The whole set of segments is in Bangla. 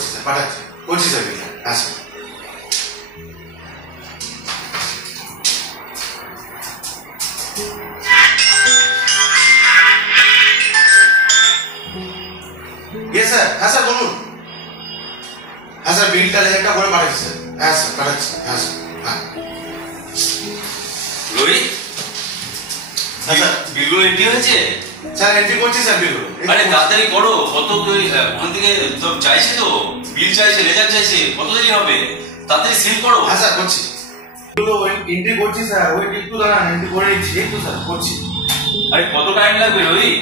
করছি স্যার, পাঠাচ্ছি, করছি স্যার বিলটা। হ্যাঁ স্যার। স্যার হ্যাঁ স্যার বলুন। হ্যাঁ স্যার বিলটা লেখাটা করে পাঠাচ্ছি স্যার। হ্যাঁ স্যার পাঠাচ্ছি। হ্যাঁ স্যার। হ্যাঁ রোহিত, হ্যাঁ স্যার বিলগুলো এন্ট্রি হয়েছে? স্যার এন্ট্রি করছি স্যার বিলগুলো। আরে তাড়াতাড়ি করো, কত ওখান থেকে সব চাইছে তো, বিল চাইছে, রেজাল্ট চাইছে, কত দেরি হবে, তাড়াতাড়ি সিল করো। হ্যাঁ স্যার করছি, এন্ট্রি করছি স্যার। ওই একটু দাঁড়ান, এন্ট্রি করে নিচ্ছি, একটু স্যার করছি। আরে কত টাইম লাগবে রোহিত,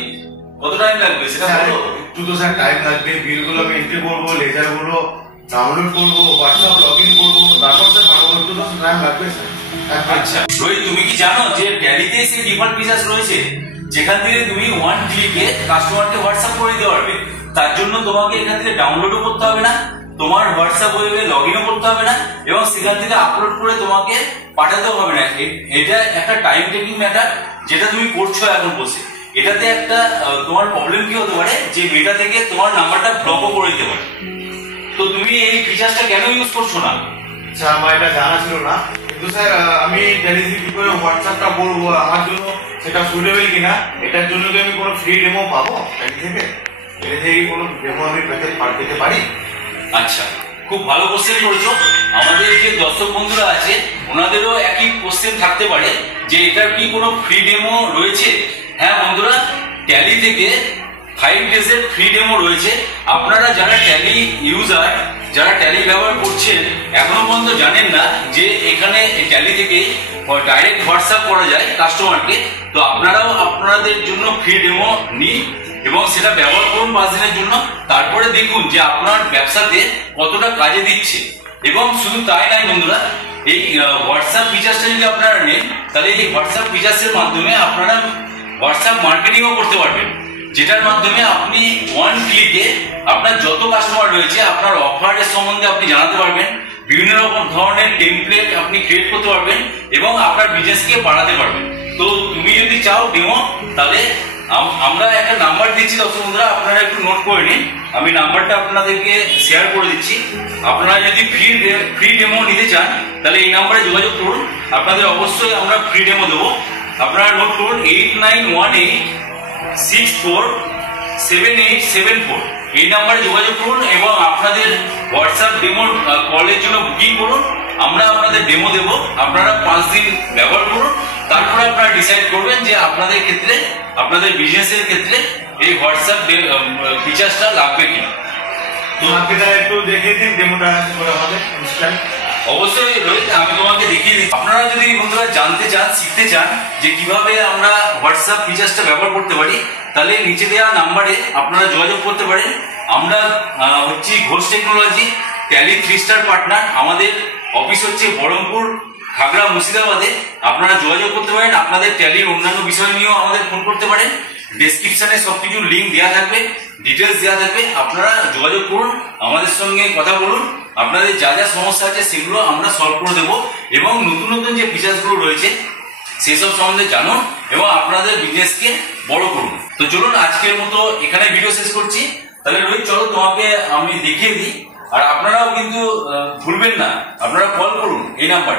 কত টাইম লাগবে সেটা বলো। একটু তো স্যার টাইম লাগবে, বিলগুলো আমি এন্ট্রি করবো, লেজারগুলো ডাউনলোড করবো, হোয়াটসঅ্যাপ লগ ইন করবো, তারপর স্যার পাঠাবো। একটু তো টাইম লাগবে স্যার। আচ্ছা রোহিত, তুমি কি জানো যে ট্যালিতে সেই ডিফল্ট ফিচার্স রয়েছে যেখান থেকে তুমি ওয়ান ক্লিকে কাস্টমারকে হোয়াটসঅ্যাপ করে দিতে পারবে? তার জন্য তোমাকে এখান থেকে ডাউনলোডও করতে হবে না, তোমার হোয়াটসঅ্যাপ ওয়েবে লগ ইনও করতে হবে না, এবং সেখান থেকে আপলোড করে তোমাকে পাঠাতেও হবে না। এটা একটা টাইম টেকিং ম্যাটার যেটা তুমি করছো এখন বসে। এটাতে একটা তোমার প্রবলেম কি হতে পারে যে মেটা থেকে তোমার নাম্বারটা ব্লকও করে দিতে পারে। তো তুমি এই ফিচারটা কেন ইউজ করছো না? স্যার আমার এটা জানা ছিল না, কিন্তু স্যার আমি ট্যালিতে কি করে হোয়াটসঅ্যাপটা করবো, আমার জন্য সেটা সুটেবল কিনা, এটার জন্য কি আমি কোনো ফ্রি ডেমো পাবো ট্যালি থেকে? ট্যালি থেকে কোনো ডেমো আমি পেতে পারি? আচ্ছা, খুব ভালো কোশ্চেন করেছো। আমাদের যে দর্শক বন্ধুরা আছে ওনাদেরও একই কোশ্চেন থাকতে পারে যে এটার কি কোনো ফ্রি ডেমো রয়েছে। হ্যাঁ বন্ধুরা, ট্যালি থেকে 5 ডেজের ফ্রি ডেমো রয়েছে। আপনারা যারা ট্যালি ইউজার, যারা ট্যালি ব্যবহার করছেন, এখনো পর্যন্ত জানেন না যে এখানে ট্যালি থেকে ডাইরেক্ট হোয়াটসঅ্যাপ করা যায় কাস্টমারকে, তো আপনারাও আপনাদের জন্য ফ্রি ডেমো নিন এবং সেটা ব্যবহার করুন 5 দিনের জন্য। তারপরে দেখুন যে আপনার ব্যবসাতে কতটা কাজে দিচ্ছে। এবং শুধু তাই নয় বন্ধুরা, এই হোয়াটসঅ্যাপ ফিচার্সটা যদি আপনারা নেন, তাহলে এই হোয়াটসঅ্যাপ ফিচার্সের মাধ্যমে আপনারা হোয়াটসঅ্যাপ মার্কেটিংও করতে পারবেন, যেটার মাধ্যমে আপনি ওয়ান ক্লিকে আপনার যত কাস্টমার রয়েছে আপনার অফারের সম্বন্ধে আপনি জানাতে পারবেন, বিভিন্ন রকম ধরনের টেমপ্লেট আপনি ক্রিয়েট করতে পারবেন এবং আপনার বিজনেসকে বাড়াতে পারবেন। তো তুমি যদি চাও ডেমো, তাহলে আমরা একটা নাম্বার দিচ্ছি দর্শক বন্ধুরা, আপনারা একটু নোট করে নিন। আমি নাম্বারটা আপনাদেরকে শেয়ার করে দিচ্ছি। আপনারা যদি ফ্রি ডেমো নিতে চান তাহলে এই নাম্বারে যোগাযোগ করুন, আপনাদের অবশ্যই আমরা ফ্রি ডেমো দেবো। আপনারা নোট করুন 8918647874, এই নাম্বারে যোগাযোগ করুন এবং আপনাদের হোয়াটসঅ্যাপ ডেমোর কলের জন্য বুকিং করুন। আমরা আপনাদের ডেমো দেবো, আপনারা 5 দিন ব্যবহার করুন, তারপরে আপনারা ডিসাইড করবেন যে আপনাদের ক্ষেত্রে, আপনাদের বিজনেসের ক্ষেত্রে এই হোয়াটসঅ্যাপ ফিচার্সটা লাগবে কিনা। তো আপনারা একটু দেখিয়ে দিন ডেমোটা আমাদের। অবশ্যই রোহিত, আমি তোমাকে দেখিয়ে দিই। আপনারা যদি বন্ধুরা জানতে চান, শিখতে চান যে কিভাবে আমরা হোয়াটসঅ্যাপ ফিচার্সটা ব্যবহার করতে পারি, তাহলে নিচে দেওয়া নাম্বারে আপনারা যোগাযোগ করতে পারেন। আমরা হচ্ছি Ghosh technology, tally 3 star partner. আমাদের অফিস হচ্ছে বহরমপুর, খাগড়া, মুর্শিদাবাদে। আপনারা যোগাযোগ করতে পারেন, আপনাদের ট্যালির অন্যান্য বিষয় নিয়েও আমাদের ফোন করতে পারেন। ডেসক্রিপশনে সবকিছু লিঙ্ক দেওয়া থাকবে, ডিটেলস দেওয়া থাকবে, আপনারা যোগাযোগ করুন, আমাদের সঙ্গে কথা বলুন। আপনাদের যা যা সমস্যা আছে সেগুলো আমরা সলভ করে দেবো এবং নতুন নতুন যে ফিচার্সগুলো রয়েছে সেসব সম্বন্ধে জানুন এবং আপনাদের বিজনেসকে বড় করুন। তো চলুন আজকের মতো এখানে ভিডিও শেষ করছি। তাহলে রোহিত চলো তোমাকে আমি দেখিয়ে দিই, আর আপনারাও কিন্তু ভুলবেন না, আপনারা কল করুন এই নাম্বারে।